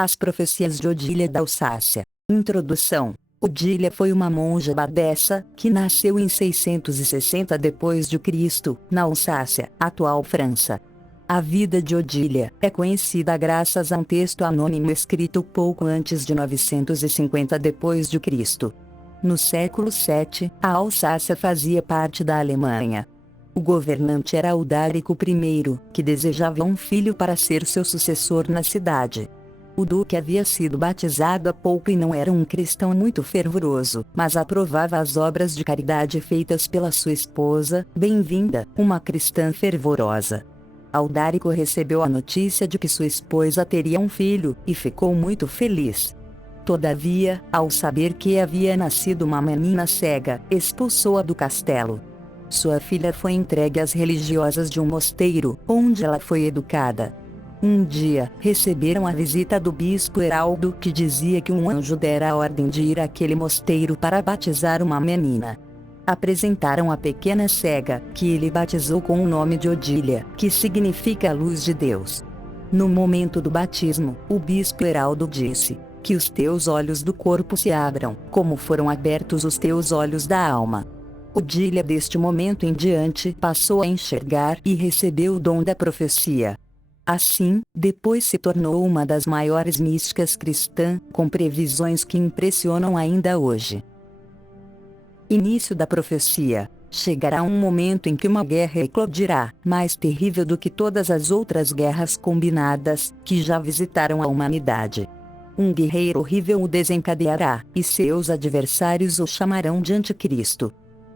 As profecias de Odília da Alsácia. Introdução. Odília foi uma monja abadesa, que nasceu em 660 d.C., na Alsácia, atual França. A vida de Odília é conhecida graças a um texto anônimo escrito pouco antes de 950 d.C. No século VII, a Alsácia fazia parte da Alemanha. O governante era Aldarico I, que desejava um filho para ser seu sucessor na cidade. O duque havia sido batizado há pouco e não era um cristão muito fervoroso, mas aprovava as obras de caridade feitas pela sua esposa, Bem-vinda, uma cristã fervorosa. Aldarico recebeu a notícia de que sua esposa teria um filho, e ficou muito feliz. Todavia, ao saber que havia nascido uma menina cega, expulsou-a do castelo. Sua filha foi entregue às religiosas de um mosteiro, onde ela foi educada. Um dia, receberam a visita do bispo Heraldo, que dizia que um anjo dera a ordem de ir àquele mosteiro para batizar uma menina. Apresentaram a pequena cega, que ele batizou com o nome de Odília, que significa a luz de Deus. No momento do batismo, o bispo Heraldo disse: "Que os teus olhos do corpo se abram, como foram abertos os teus olhos da alma." Odília deste momento em diante passou a enxergar e recebeu o dom da profecia. Assim, depois se tornou uma das maiores místicas cristãs, com previsões que impressionam ainda hoje. Início da profecia. Chegará um momento em que uma guerra eclodirá, mais terrível do que todas as outras guerras combinadas, que já visitaram a humanidade. Um guerreiro horrível o desencadeará, e seus adversários o chamarão de Anticristo.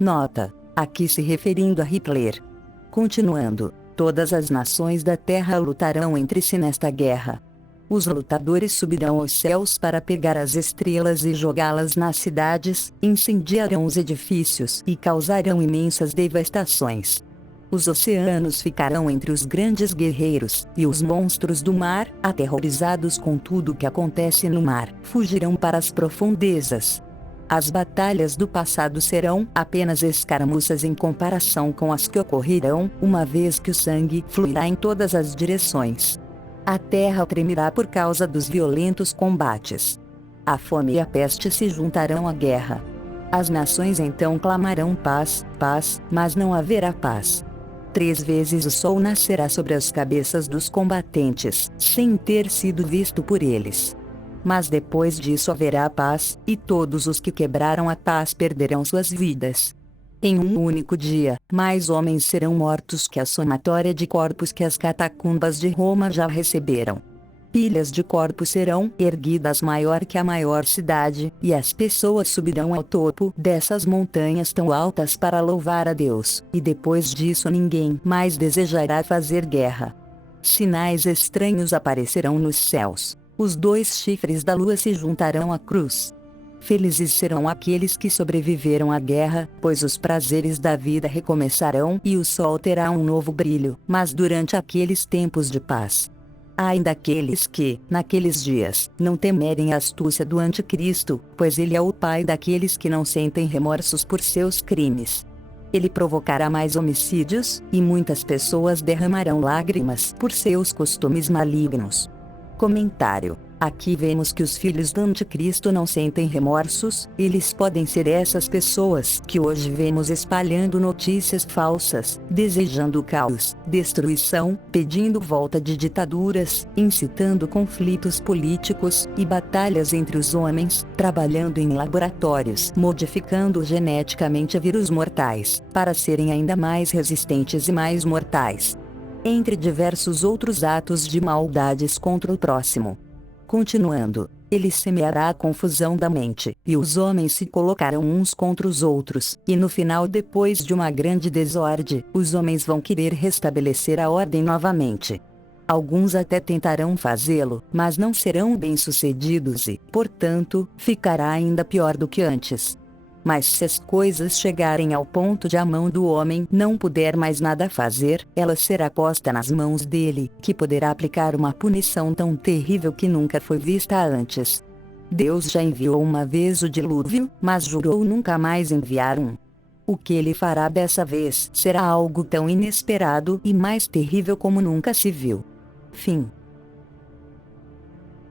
Nota: aqui se referindo a Hitler. Continuando. Todas as nações da terra lutarão entre si nesta guerra. Os lutadores subirão aos céus para pegar as estrelas e jogá-las nas cidades, incendiarão os edifícios e causarão imensas devastações. Os oceanos ficarão entre os grandes guerreiros, e os monstros do mar, aterrorizados com tudo o que acontece no mar, fugirão para as profundezas. As batalhas do passado serão apenas escaramuças em comparação com as que ocorrerão, uma vez que o sangue fluirá em todas as direções. A terra tremerá por causa dos violentos combates. A fome e a peste se juntarão à guerra. As nações então clamarão paz, paz, mas não haverá paz. 3 vezes o sol nascerá sobre as cabeças dos combatentes, sem ter sido visto por eles. Mas depois disso haverá paz, e todos os que quebraram a paz perderão suas vidas. Em um único dia, mais homens serão mortos que a somatória de corpos que as catacumbas de Roma já receberam. Pilhas de corpos serão erguidas maior que a maior cidade, e as pessoas subirão ao topo dessas montanhas tão altas para louvar a Deus, e depois disso ninguém mais desejará fazer guerra. Sinais estranhos aparecerão nos céus. Os 2 chifres da lua se juntarão à cruz. Felizes serão aqueles que sobreviveram à guerra, pois os prazeres da vida recomeçarão e o sol terá um novo brilho, mas durante aqueles tempos de paz. Ai daqueles que, naqueles dias, não temerem a astúcia do Anticristo, pois ele é o pai daqueles que não sentem remorsos por seus crimes. Ele provocará mais homicídios, e muitas pessoas derramarão lágrimas por seus costumes malignos. Comentário. Aqui vemos que os filhos do Anticristo não sentem remorsos, eles podem ser essas pessoas que hoje vemos espalhando notícias falsas, desejando caos, destruição, pedindo volta de ditaduras, incitando conflitos políticos e batalhas entre os homens, trabalhando em laboratórios, modificando geneticamente vírus mortais, para serem ainda mais resistentes e mais mortais. Entre diversos outros atos de maldades contra o próximo. Continuando, ele semeará a confusão da mente, e os homens se colocarão uns contra os outros, e no final, depois de uma grande desordem, os homens vão querer restabelecer a ordem novamente. Alguns até tentarão fazê-lo, mas não serão bem-sucedidos e, portanto, ficará ainda pior do que antes. Mas se as coisas chegarem ao ponto de a mão do homem não puder mais nada fazer, ela será posta nas mãos dele, que poderá aplicar uma punição tão terrível que nunca foi vista antes. Deus já enviou uma vez o dilúvio, mas jurou nunca mais enviar um. O que ele fará dessa vez será algo tão inesperado e mais terrível como nunca se viu. Fim.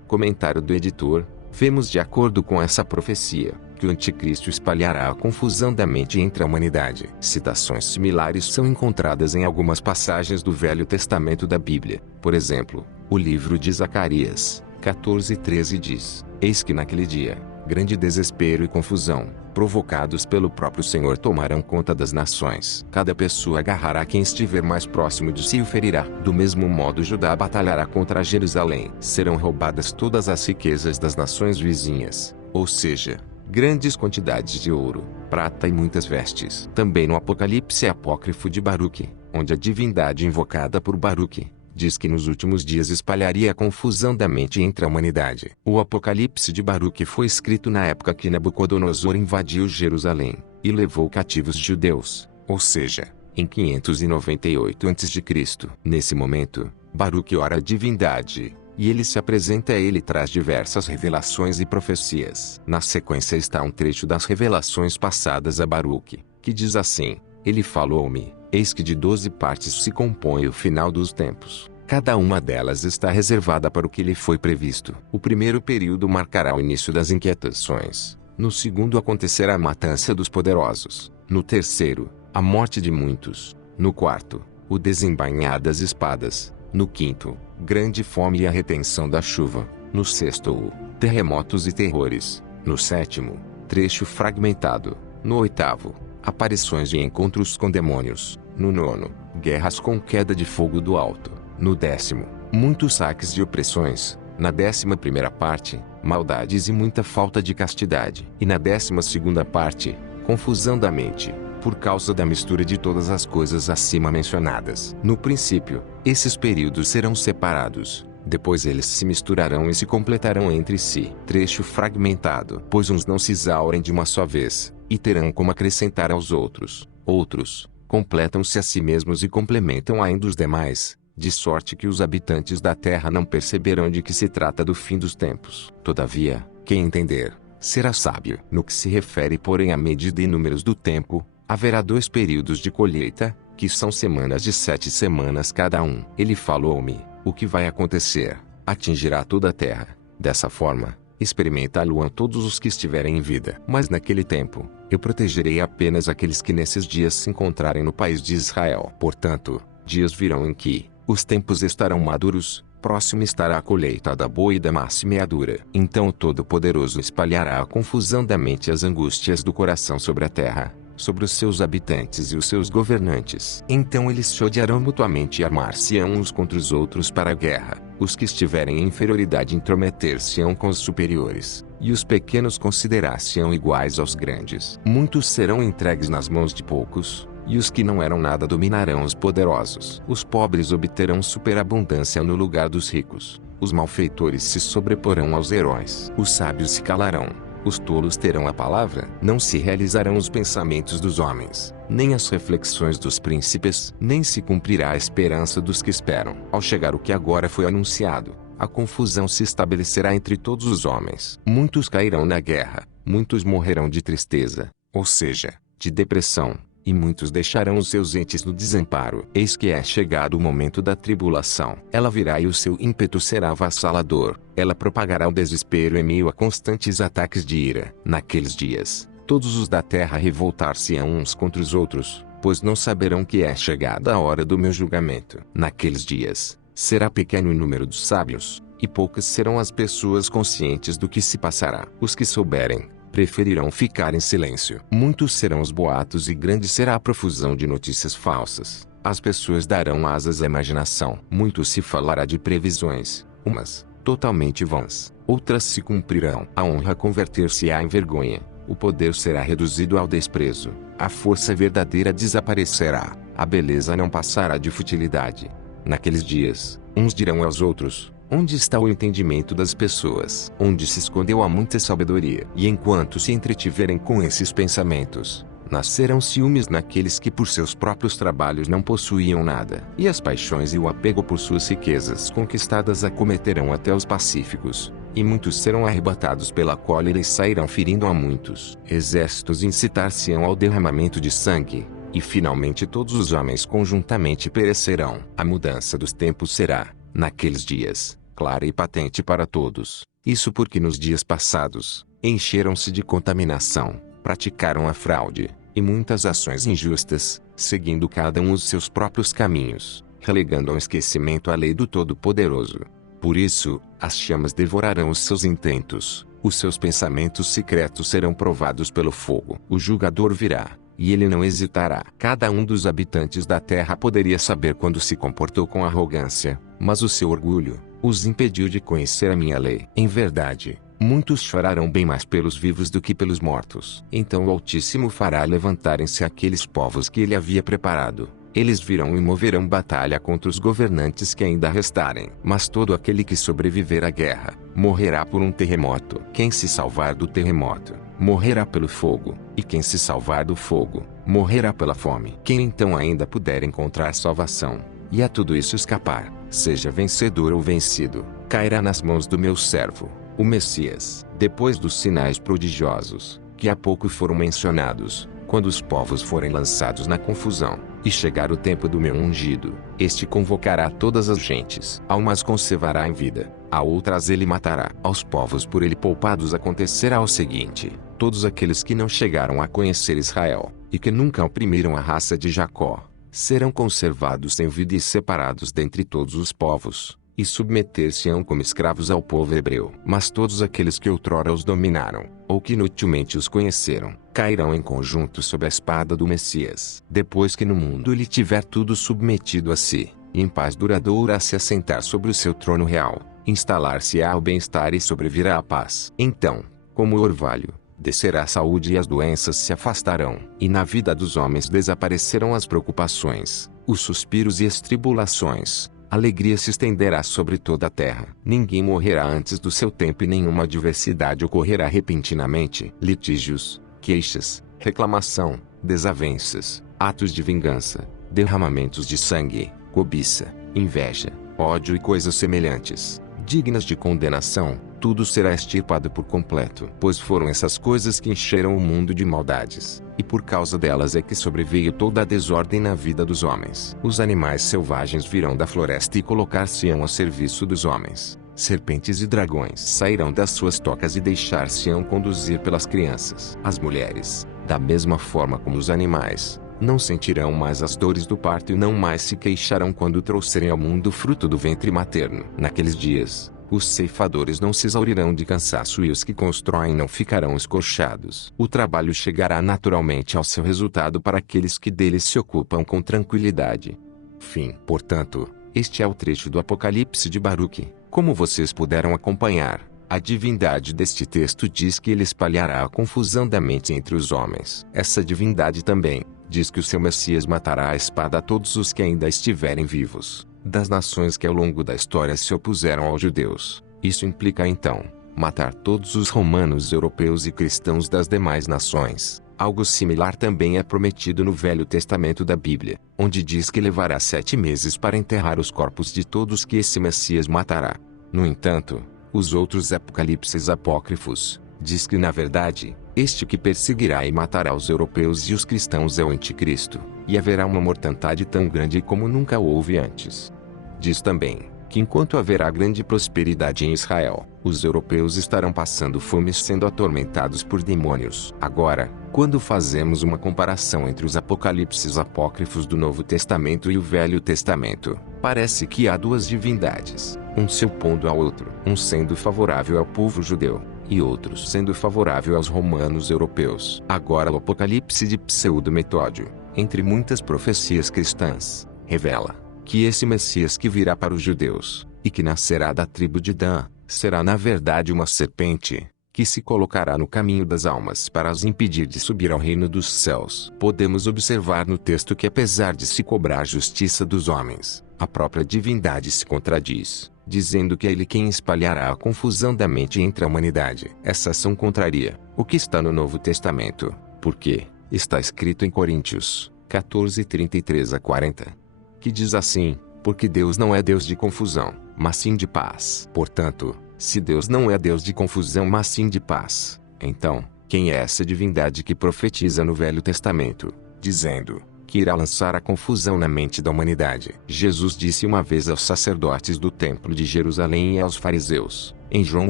Comentário do editor: vemos de acordo com essa profecia, que o anticristo espalhará a confusão da mente entre a humanidade. Citações similares são encontradas em algumas passagens do Velho Testamento da Bíblia. Por exemplo, o livro de Zacarias, 14:13 diz: eis que naquele dia, grande desespero e confusão, provocados pelo próprio Senhor, tomarão conta das nações. Cada pessoa agarrará quem estiver mais próximo de si e o ferirá. Do mesmo modo, Judá batalhará contra Jerusalém. Serão roubadas todas as riquezas das nações vizinhas, ou seja, grandes quantidades de ouro, prata e muitas vestes. Também no Apocalipse apócrifo de Baruque, onde a divindade invocada por Baruque diz que nos últimos dias espalharia a confusão da mente entre a humanidade. O Apocalipse de Baruque foi escrito na época que Nabucodonosor invadiu Jerusalém e levou cativos judeus, ou seja, em 598 a.C. Nesse momento, Baruque ora a divindade, e ele se apresenta a ele e traz diversas revelações e profecias. Na sequência está um trecho das revelações passadas a Baruque, que diz assim: ele falou-me, eis que de 12 partes se compõe o final dos tempos. Cada uma delas está reservada para o que lhe foi previsto. O primeiro período marcará o início das inquietações. No segundo acontecerá a matança dos poderosos. No terceiro, a morte de muitos. No quarto, o desembainhar das espadas. No quinto, grande fome e a retenção da chuva. No sexto, terremotos e terrores. No sétimo, trecho fragmentado. No oitavo, aparições e encontros com demônios. No nono, guerras com queda de fogo do alto. No décimo, muitos saques de opressões. Na 11ª parte, maldades e muita falta de castidade. E na 12ª parte, confusão da mente, por causa da mistura de todas as coisas acima mencionadas. No princípio, esses períodos serão separados. Depois eles se misturarão e se completarão entre si. Trecho fragmentado. Pois uns não se exaurem de uma só vez, e terão como acrescentar aos outros. Outros completam-se a si mesmos e complementam ainda os demais, de sorte que os habitantes da terra não perceberão de que se trata do fim dos tempos. Todavia, quem entender, será sábio. No que se refere, porém, à medida e números do tempo, haverá 2 períodos de colheita, que são semanas de 7 semanas cada um. Ele falou-me: o que vai acontecer, atingirá toda a terra. Dessa forma, experimentá-lo-ão todos os que estiverem em vida. Mas naquele tempo, eu protegerei apenas aqueles que nesses dias se encontrarem no país de Israel. Portanto, dias virão em que os tempos estarão maduros, próximo estará a colheita da boa e da má semeadura. Então o Todo-Poderoso espalhará a confusão da mente e as angústias do coração sobre a terra, sobre os seus habitantes e os seus governantes. Então eles se odiarão mutuamente e armar-se-ão uns contra os outros para a guerra. Os que estiverem em inferioridade intrometer-se-ão com os superiores, e os pequenos considerar-se-ão iguais aos grandes. Muitos serão entregues nas mãos de poucos, e os que não eram nada dominarão os poderosos. Os pobres obterão superabundância no lugar dos ricos. Os malfeitores se sobreporão aos heróis. Os sábios se calarão. Os tolos terão a palavra. Não se realizarão os pensamentos dos homens, nem as reflexões dos príncipes, nem se cumprirá a esperança dos que esperam. Ao chegar o que agora foi anunciado, a confusão se estabelecerá entre todos os homens. Muitos cairão na guerra, muitos morrerão de tristeza, ou seja, de depressão, e muitos deixarão os seus entes no desamparo. Eis que é chegado o momento da tribulação. Ela virá e o seu ímpeto será avassalador. Ela propagará o desespero em meio a constantes ataques de ira. Naqueles dias, todos os da terra revoltar-se-ão uns contra os outros, pois não saberão que é chegada a hora do meu julgamento. Naqueles dias, será pequeno o número dos sábios, e poucas serão as pessoas conscientes do que se passará. Os que souberem, preferirão ficar em silêncio. Muitos serão os boatos e grande será a profusão de notícias falsas. As pessoas darão asas à imaginação. Muito se falará de previsões, umas totalmente vãs, outras se cumprirão. A honra converter-se-á em vergonha, o poder será reduzido ao desprezo, a força verdadeira desaparecerá, a beleza não passará de futilidade. Naqueles dias, uns dirão aos outros: onde está o entendimento das pessoas? Onde se escondeu a muita sabedoria? E enquanto se entretiverem com esses pensamentos, nascerão ciúmes naqueles que por seus próprios trabalhos não possuíam nada. E as paixões e o apego por suas riquezas conquistadas acometerão até os pacíficos. E muitos serão arrebatados pela cólera e sairão ferindo a muitos. Exércitos incitar-se-ão ao derramamento de sangue. E finalmente todos os homens conjuntamente perecerão. A mudança dos tempos será, naqueles dias, clara e patente para todos. Isso porque nos dias passados, encheram-se de contaminação, praticaram a fraude, e muitas ações injustas, seguindo cada um os seus próprios caminhos, relegando ao esquecimento a lei do Todo-Poderoso. Por isso, as chamas devorarão os seus intentos, os seus pensamentos secretos serão provados pelo fogo. O julgador virá, e ele não hesitará. Cada um dos habitantes da terra poderia saber quando se comportou com arrogância, mas o seu orgulho os impediu de conhecer a minha lei. Em verdade, muitos chorarão bem mais pelos vivos do que pelos mortos. Então o Altíssimo fará levantarem-se aqueles povos que ele havia preparado. Eles virão e moverão batalha contra os governantes que ainda restarem. Mas todo aquele que sobreviver à guerra, morrerá por um terremoto. Quem se salvar do terremoto, morrerá pelo fogo. E quem se salvar do fogo, morrerá pela fome. Quem então ainda puder encontrar salvação, e a tudo isso escapar, seja vencedor ou vencido, cairá nas mãos do meu servo, o Messias. Depois dos sinais prodigiosos, que há pouco foram mencionados, quando os povos forem lançados na confusão, e chegar o tempo do meu ungido, este convocará todas as gentes. A umas conservará em vida, a outras ele matará. Aos povos por ele poupados acontecerá o seguinte: todos aqueles que não chegaram a conhecer Israel, e que nunca oprimiram a raça de Jacó, serão conservados em vida e separados dentre todos os povos, e submeter-se-ão como escravos ao povo hebreu. Mas todos aqueles que outrora os dominaram, ou que inutilmente os conheceram, cairão em conjunto sob a espada do Messias. Depois que no mundo ele tiver tudo submetido a si, e em paz duradoura se assentar sobre o seu trono real, instalar-se-á o bem-estar e sobrevirá a paz. Então, como o orvalho, descerá a saúde e as doenças se afastarão, e na vida dos homens desaparecerão as preocupações, os suspiros e as tribulações. A alegria se estenderá sobre toda a terra. Ninguém morrerá antes do seu tempo e nenhuma adversidade ocorrerá repentinamente. Litígios, queixas, reclamação, desavenças, atos de vingança, derramamentos de sangue, cobiça, inveja, ódio e coisas semelhantes, dignas de condenação, tudo será extirpado por completo. Pois foram essas coisas que encheram o mundo de maldades, e por causa delas é que sobreveio toda a desordem na vida dos homens. Os animais selvagens virão da floresta e colocar-se-ão a serviço dos homens. Serpentes e dragões sairão das suas tocas e deixar-se-ão conduzir pelas crianças. As mulheres, da mesma forma como os animais, não sentirão mais as dores do parto e não mais se queixarão quando trouxerem ao mundo o fruto do ventre materno. Naqueles dias, os ceifadores não se exaurirão de cansaço e os que constroem não ficarão escorchados. O trabalho chegará naturalmente ao seu resultado para aqueles que dele se ocupam com tranquilidade. Fim. Portanto, este é o trecho do Apocalipse de Baruque. Como vocês puderam acompanhar, a divindade deste texto diz que ele espalhará a confusão da mente entre os homens. Essa divindade também diz que o seu Messias matará à espada a todos os que ainda estiverem vivos, das nações que ao longo da história se opuseram aos judeus. Isso implica então matar todos os romanos, europeus e cristãos das demais nações. Algo similar também é prometido no Velho Testamento da Bíblia, onde diz que levará 7 meses para enterrar os corpos de todos que esse Messias matará. No entanto, os outros apocalipses apócrifos diz que na verdade, este que perseguirá e matará os europeus e os cristãos é o anticristo, e haverá uma mortandade tão grande como nunca houve antes. Diz também que enquanto haverá grande prosperidade em Israel, os europeus estarão passando fome sendo atormentados por demônios. Agora, quando fazemos uma comparação entre os apocalipses apócrifos do Novo Testamento e o Velho Testamento, parece que há duas divindades, um se opondo ao outro, um sendo favorável ao povo judeu, e outros sendo favorável aos romanos europeus. Agora o Apocalipse de Pseudo-Metódio, entre muitas profecias cristãs, revela que esse Messias que virá para os judeus, e que nascerá da tribo de Dan, será na verdade uma serpente, que se colocará no caminho das almas para as impedir de subir ao reino dos céus. Podemos observar no texto que apesar de se cobrar a justiça dos homens, a própria divindade se contradiz, dizendo que é ele quem espalhará a confusão da mente entre a humanidade. Essa ação contraria o que está no Novo Testamento, porque está escrito em Coríntios 14:33-40, que diz assim: porque Deus não é Deus de confusão, mas sim de paz. Portanto, se Deus não é Deus de confusão, mas sim de paz, então, quem é essa divindade que profetiza no Velho Testamento, dizendo: que irá lançar a confusão na mente da humanidade. Jesus disse uma vez aos sacerdotes do templo de Jerusalém e aos fariseus, em João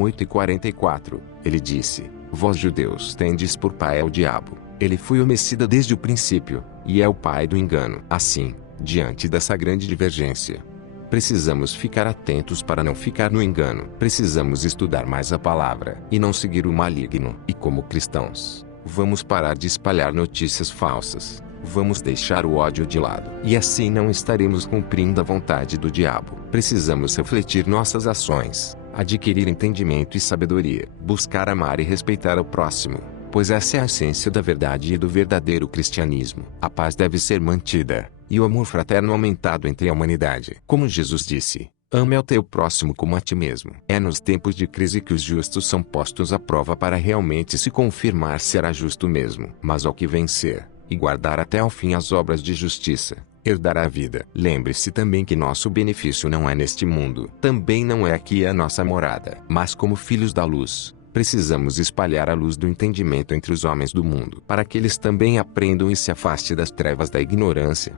8:44, ele disse: Vós judeus tendes por pai ao diabo. Ele foi homicida desde o princípio, e é o pai do engano. Assim, diante dessa grande divergência, precisamos ficar atentos para não ficar no engano. Precisamos estudar mais a palavra e não seguir o maligno. E como cristãos, vamos parar de espalhar notícias falsas. Vamos deixar o ódio de lado. E assim não estaremos cumprindo a vontade do diabo. Precisamos refletir nossas ações, adquirir entendimento e sabedoria, buscar amar e respeitar o próximo, pois essa é a essência da verdade e do verdadeiro cristianismo. A paz deve ser mantida, e o amor fraterno aumentado entre a humanidade. Como Jesus disse, ame ao teu próximo como a ti mesmo. É nos tempos de crise que os justos são postos à prova para realmente se confirmar se será justo mesmo. Mas ao que vencer, e guardar até ao fim as obras de justiça, herdará a vida. Lembre-se também que nosso benefício não é neste mundo. Também não é aqui a nossa morada. Mas como filhos da luz, precisamos espalhar a luz do entendimento entre os homens do mundo, para que eles também aprendam e se afastem das trevas da ignorância.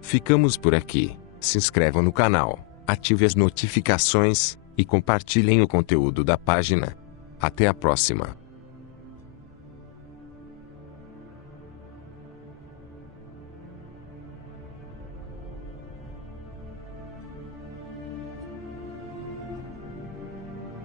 Ficamos por aqui. Se inscrevam no canal, ative as notificações, e compartilhem o conteúdo da página. Até a próxima.